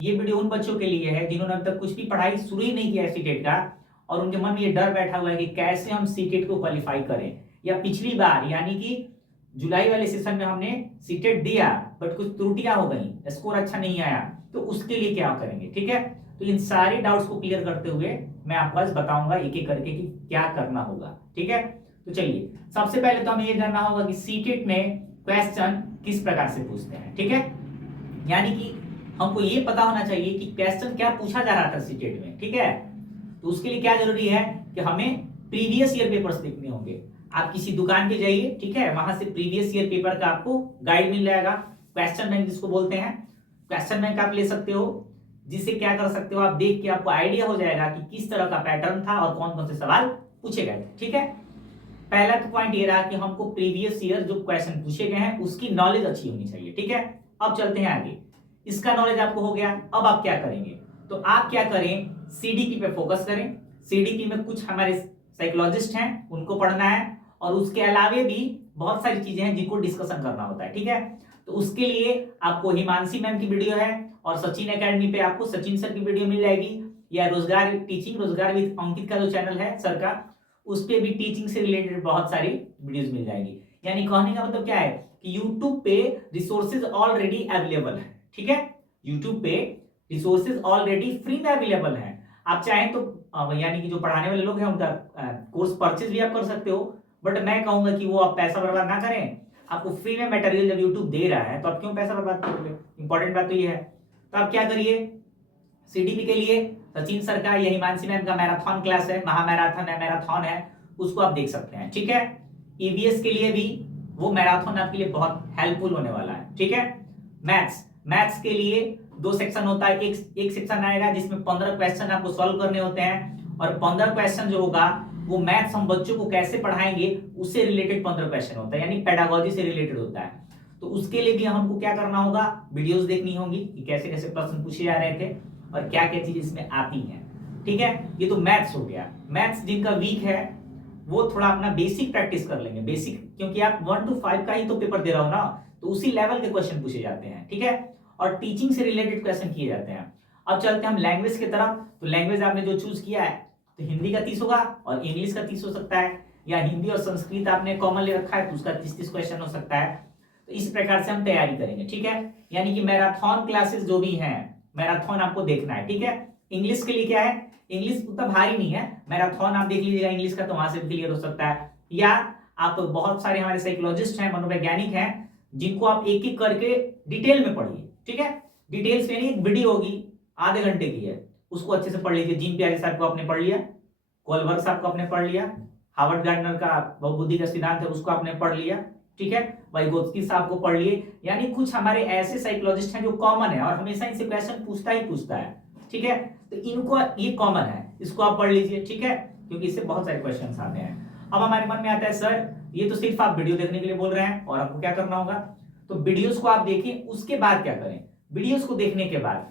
ये वीडियो उन बच्चों के लिए है जिन्होंने अब तक कुछ भी पढ़ाई शुरू ही नहीं किया है सीटेट का, और उनके मन में ये डर बैठा हुआ है कि कैसे हम सीटेट को क्वालिफाई करें, या पिछली बार यानी कि जुलाई वाले सेशन में हमने सीटेट दिया बट कुछ त्रुटियां हो गई, स्कोर अच्छा नहीं आया, तो उसके लिए क्या करेंगे। ठीक है, तो इन सारे डाउट्स को क्लियर करते हुए मैं आपको आज बताऊंगा एक एक करके कि क्या करना होगा। ठीक है, तो चलिए सबसे पहले तो हमें ये जानना होगा कि सीटेट में क्वेश्चन किस प्रकार से पूछते हैं। ठीक है, यानी कि हमको ये पता होना चाहिए कि क्वेश्चन क्या पूछा जा रहा था सीटेट में। ठीक है, तो उसके लिए क्या जरूरी है कि हमें प्रीवियस ईयर पेपर्स देखने होंगे। आप किसी दुकान पे जाइए, ठीक है, वहां से प्रीवियस ईयर पेपर का आपको गाइड मिल जाएगा, क्वेश्चन बैंक जिसको बोलते हैं। क्वेश्चन बैंक आप ले सकते हो, जिससे क्या कर सकते हो, आप देख के आपको आइडिया हो जाएगा कि किस तरह का पैटर्न था और कौन कौन से सवाल पूछे गए थे। ठीक है, पहला तो पॉइंट ये रहा कि हमको प्रीवियस ईयर जो क्वेश्चन पूछे गए हैं उसकी नॉलेज अच्छी होनी चाहिए। ठीक है, अब चलते हैं आगे। इसका नॉलेज आपको हो गया, अब आप क्या करेंगे, तो आप क्या करें, सीडीपी पे फोकस करें। सीडीपी में कुछ हमारे साइकोलॉजिस्ट हैं उनको पढ़ना है, और उसके अलावे भी बहुत सारी चीजें हैं जिनको डिस्कशन करना होता है। ठीक है, तो उसके लिए आपको हिमांशी मैम की वीडियो है, और सचिन एकेडमी पे आपको सचिन सर की वीडियो मिल जाएगी, या रोजगार टीचिंग रोजगार विद अंकित का जो चैनल है सर का, उस पे भी टीचिंग से रिलेटेड बहुत सारी वीडियोस मिल जाएंगी। यानी कहने का मतलब क्या है कि YouTube पे रिसोर्सेज ऑलरेडी अवेलेबल है। ठीक है, YouTube पे रिसोर्सेज ऑलरेडी फ्री में अवेलेबल है। आप चाहें तो यानी कि जो पढ़ाने वाले लोग हैं उनका कोर्स परचेज भी आप कर सकते हो, बट मैं कहूंगा कि वो आप पैसा बर्बाद ना करें। आपको फ्री में मटेरियल जब यूट्यूब दे रहा है तो आप क्यों पैसा बर्बाद करोगे। इंपॉर्टेंट बात तो ये है। तो आप क्या करिए, सीडीपी के लिए सचिन सर का या हिमांशी मैम का मैराथन क्लास है, महामैराथन है, मैराथन है, उसको आप देख सकते हैं। ठीक है, ईवीएस के लिए भी वो मैराथन आपके लिए बहुत हेल्पफुल होने वाला है। ठीक है, मैथ्स के लिए दो सेक्शन होता है, एक सेक्शन आएगा जिसमें 15 क्वेश्चन आपको सॉल्व करने होते हैं, और 15 क्वेश्चन जो होगा वो मैथ्स हम बच्चों को कैसे पढ़ाएंगे उससे रिलेटेड 15 क्वेश्चन होता है, यानी पेडागोजी से रिलेटेड होता है। तो उसके लिए भी हमको क्या करना होगा, वीडियोस देखनी होंगी कि कैसे कैसे प्रश्न पूछे जा रहे थे और क्या क्या चीज इसमें आती है। ठीक है, ये तो मैथ्स हो गया। मैथ्स जिनका वीक है वो थोड़ा अपना बेसिक प्रैक्टिस कर लेंगे, बेसिक, क्योंकि आप 1 to 5 का ही तो पेपर दे रहा हो ना, तो उसी लेवल के क्वेश्चन पूछे जाते हैं। ठीक है, और टीचिंग से रिलेटेड क्वेश्चन किए जाते हैं। अब चलते हैं हम लैंग्वेज की तरफ। तो लैंग्वेज आपने जो चूज किया है, तो हिंदी का 30 होगा और इंग्लिश का 30 हो सकता है, या हिंदी और संस्कृत आपने कॉमन ले रखा है तो उसका 30 क्वेश्चन हो सकता है। तो इस प्रकार से हम तैयारी करेंगे। ठीक है, यानी कि मैराथन क्लासेस जो भी हैं, मैराथन आपको देखना है। ठीक है, इंग्लिश के लिए क्या है, इंग्लिश उतना भारी नहीं है, मैराथन आप देख लीजिएगा इंग्लिश का, तो वहां से भी क्लियर हो सकता है। या आप बहुत सारे हमारे साइकोलॉजिस्ट हैं, मनोवैज्ञानिक हैं, जिनको आप एक एक करके डिटेल में पढ़िए। ठीक है, डिटेल्स में एक वीडियो होगी आधे घंटे की है, उसको अच्छे से पढ़ लीजिए। जिम प्यारे साहब को आपने पढ़ लिया, कोलबर्ग साहब को आपने पढ़ लिया, हार्वर्ड गार्डनर का बहुबुद्धि का सिद्धांत है उसको आपने पढ़ लिया। ठीक है, वाइगोत्स्की साहब को पढ़ लिए। यानी कुछ हमारे ऐसे साइकोलॉजिस्ट हैं जो कॉमन है और हमेशा इनसे क्वेश्चन पूछता ही पूछता है। ठीक है, तो इनको ये कॉमन है, इसको आप पढ़ लीजिए। ठीक है, क्योंकि इससे बहुत सारे क्वेश्चन आते हैं। अब हमारे मन में आता है सर ये तो सिर्फ आप वीडियो देखने के लिए बोल रहे हैं, और आपको क्या करना होगा, तो वीडियोस को आप देखिए, उसके बाद क्या करें, वीडियोस को देखने के बाद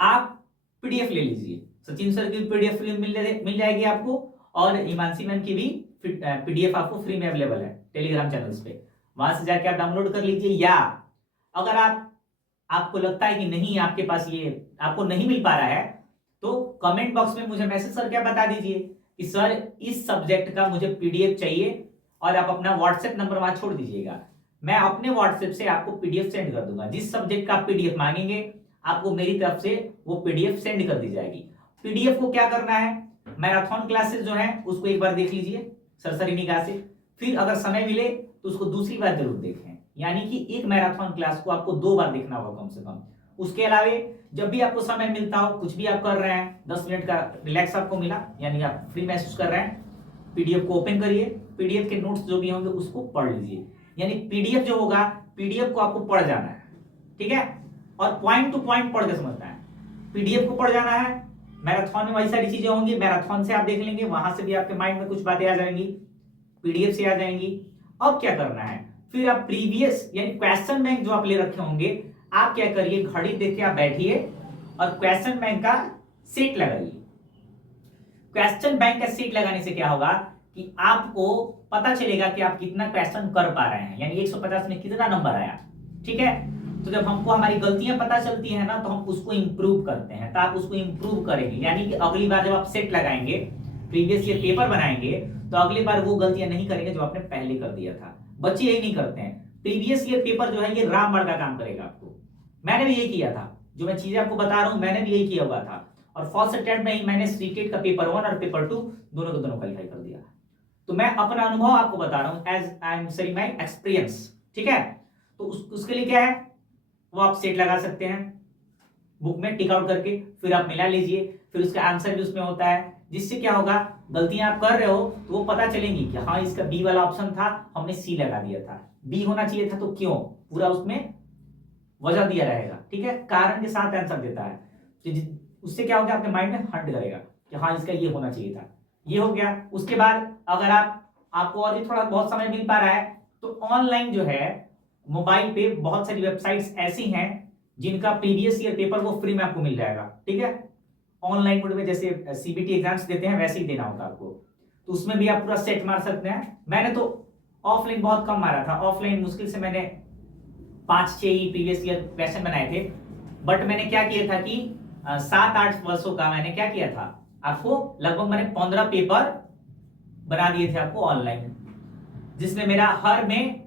आप पीडीएफ ले लीजिए। सचिन सर की पीडीएफ मिल जाएगी आपको, और हिमांशी मैम की भी पीडीएफ आपको फ्री में अवेलेबल है टेलीग्राम चैनल्स पे, वहां से जाके आप डाउनलोड कर लीजिए। या अगर आपको लगता है कि नहीं आपके पास ये आपको नहीं मिल पा रहा है, तो कमेंट बॉक्स में मुझे मैसेज करके आप बता दीजिए कि सर इस सब्जेक्ट का मुझे पीडीएफ चाहिए, और आप अपना व्हाट्सएप नंबर वहां छोड़ दीजिएगा। मैं अपने व्हाट्सएप से आपको पीडीएफ सेंड कर दूंगा। जिस सब्जेक्ट का आप पीडीएफ मांगेंगे आपको मेरी तरफ से वो पीडीएफ सेंड कर दी जाएगी। पीडीएफ को क्या करना है, मैराथन क्लासेस जो है उसको एक बार देख लीजिए सरसरी निगाह से, फिर अगर समय मिले तो उसको दूसरी बार जरूर देखें। यानी कि एक मैराथन क्लास को आपको 2 बार देखना होगा कम से कम। उसके अलावे जब भी आपको समय मिलता हो, कुछ भी आप कर रहे हैं, 10 मिनट का रिलैक्स आपको मिला, यानी आप फ्री महसूस कर रहे हैं, पीडीएफ को ओपन करिए, पीडीएफ के नोट्स जो भी होंगे उसको पढ़ लीजिए। यानी पीडीएफ जो होगा, पीडीएफ को आपको पढ़ जाना है। ठीक है, और पॉइंट टू पॉइंट पढ़ के समझना है, पीडीएफ को पढ़ जाना है। मैराथन में वही सारी चीजें होंगी, मैराथन से आप देख लेंगे, वहां से भी आपके माइंड में कुछ बातें आ जाएंगी, पीडीएफ से आ जाएंगी। अब क्या करना है, फिर आप प्रीवियस यानी क्वेश्चन बैंक जो आप ले रखे होंगे, आप क्या करिए, घड़ी देख के आप बैठिए और क्वेश्चन बैंक का सेट लगाइए। क्वेश्चन बैंक का सेट लगाने से क्या होगा कि आपको पता चलेगा कि आप कितना क्वेश्चन कर पा रहे हैं, यानी 150 में कितना नंबर आया। ठीक है, तो जब हमको हमारी गलतियां पता चलती है ना, तो हम उसको इम्प्रूव करते हैं। तो आप उसको इम्प्रूव करेंगे, यानी कि अगली बार जब आप सेट लगाएंगे, प्रीवियस ईयर पेपर बनाएंगे, तो अगली बार वो गलतियां नहीं करेंगे जो आपने पहले कर दिया था। बच्चे यही नहीं करते हैं। प्रीवियस ईयर पेपर जो है ये रामबाण का काम करेगा आपको। मैंने भी यही किया था, जो मैं चीजें आपको बता रहा हूं मैंने भी यही किया हुआ था। और फर्स्ट अटेम्प्ट में ही मैंने सीटेट का पेपर 1 और पेपर 2 दोनों को दोनों क्वालिफाई कर दिया। तो मैं अपना अनुभव आपको बता रहा हूं, as I am sharing my experience, ठीक है। तो उसके लिए क्या है, वो आप सेट लगा सकते हैं बुक में टिक आउट करके, फिर आप मिला लीजिए, फिर उसका आंसर भी उसमें होता है, जिससे क्या होगा, गलतियां आप कर रहे हो तो वो पता चलेंगी कि हाँ इसका बी वाला ऑप्शन था, हमने सी लगा दिया था, बी होना चाहिए था तो क्यों, पूरा उसमें वजह दिया रहेगा, ठीक है, कारण के साथ आंसर देता है। तो उससे क्या होगा, आपके माइंड में हंट करेगा कि हाँ इसका ये होना चाहिए था। ये हो गया। उसके बाद अगर आपको और भी थोड़ा बहुत समय मिल पा रहा है, तो ऑनलाइन जो है मोबाइल पे बहुत सारी वेबसाइट्स ऐसी हैं जिनका प्रीवियस ईयर पेपर वो फ्री में आपको मिल जाएगा, ठीक है। ऑनलाइन मोड में जैसे सीबीटी एग्जाम्स देते हैं वैसे ही देना होगा आपको, तो उसमें भी आप पूरा सेट मार सकते हैं। मैंने तो ऑफलाइन बहुत कम मारा था, ऑफलाइन मुश्किल से मैंने 5-6 ही प्रीवियस ईयर क्वेश्चन बनाए थे। बट मैंने क्या किया था कि 7-8 वर्षों का मैंने क्या किया था, आपको लगभग मैंने 15 पेपर बना दिए थे आपको ऑनलाइन, जिसमें मेरा हर में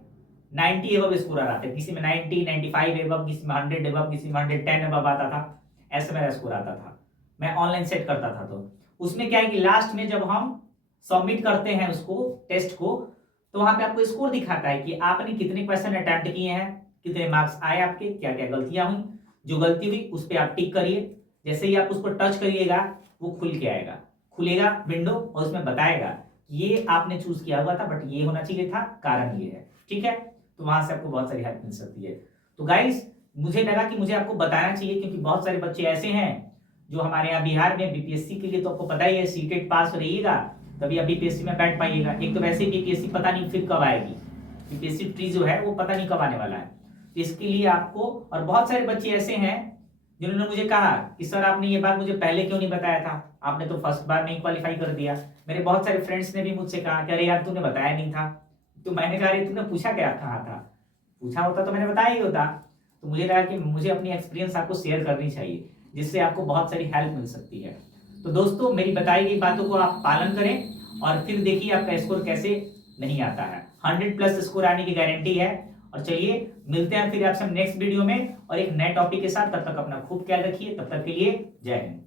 90 एबव स्कोर आ रहा था, किसी में 90, 95 एबव, किसी में 100 एबव, किसी में 110 एबव आता था, ऐसे मेरा स्कोर आता था। मैं ऑनलाइन सेट करता था। तो उसमें क्या है कि लास्ट में जब हम सबमिट करते हैं उसको टेस्ट को, तो वहां पे आपको स्कोर दिखाता है कि आपने कितने क्वेश्चन अटेम्प्ट किए हैं, कितने मार्क्स आए आपके, क्या क्या गलतियां हुई। जो गलती हुई उस पर आप टिक करिए। जैसे ही आप उसको टच करिएगा वो खुल के आएगा, खुलेगा विंडो और उसमें बताएगा ये आपने चूज किया हुआ था बट ये होना चाहिए था, कारण ये है, ठीक है। तो वहां से आपको बहुत सारी हेल्प मिल सकती है। तो गाइस मुझे लगा कि मुझे आपको बताना चाहिए, क्योंकि बहुत सारे बच्चे ऐसे हैं जो हमारे यहाँ बिहार में बीपीएससी के लिए, तो आपको पता ही है सीटेट पास रहिएगा तभी आप बीपीएससी में बैठ पाइएगा। एक तो वैसे ही बीपीएससी पता नहीं फिर कब आएगी, बीपीएससी ट्री जो है वो पता नहीं कब आने वाला है। तो इसके लिए आपको, और बहुत सारे बच्चे ऐसे हैं जिन्होंने मुझे कहा कि सर आपने ये बात मुझे पहले क्यों नहीं बताया था, आपने तो फर्स्ट बार में ही क्वालिफाई कर दिया। मेरे बहुत सारे फ्रेंड्स ने भी मुझसे कहा कि अरे यार तूने बताया नहीं था। तो मैंने कहा अरे तूने पूछा क्या कहा था, पूछा होता तो मैंने बताया ही होता। तो मुझे लगा कि मुझे अपनी एक्सपीरियंस आपको शेयर करनी चाहिए, जिससे आपको बहुत सारी हेल्प मिल सकती है। तो दोस्तों मेरी बताई गई बातों को आप पालन करें और फिर देखिए आपका स्कोर कैसे नहीं आता है। 100+ स्कोर आने की गारंटी है। और चलिए मिलते हैं फिर आपसे नेक्स्ट वीडियो में और एक नए टॉपिक के साथ। तब तक अपना खूब ख्याल रखिए। तब तक के लिए जय हिंद।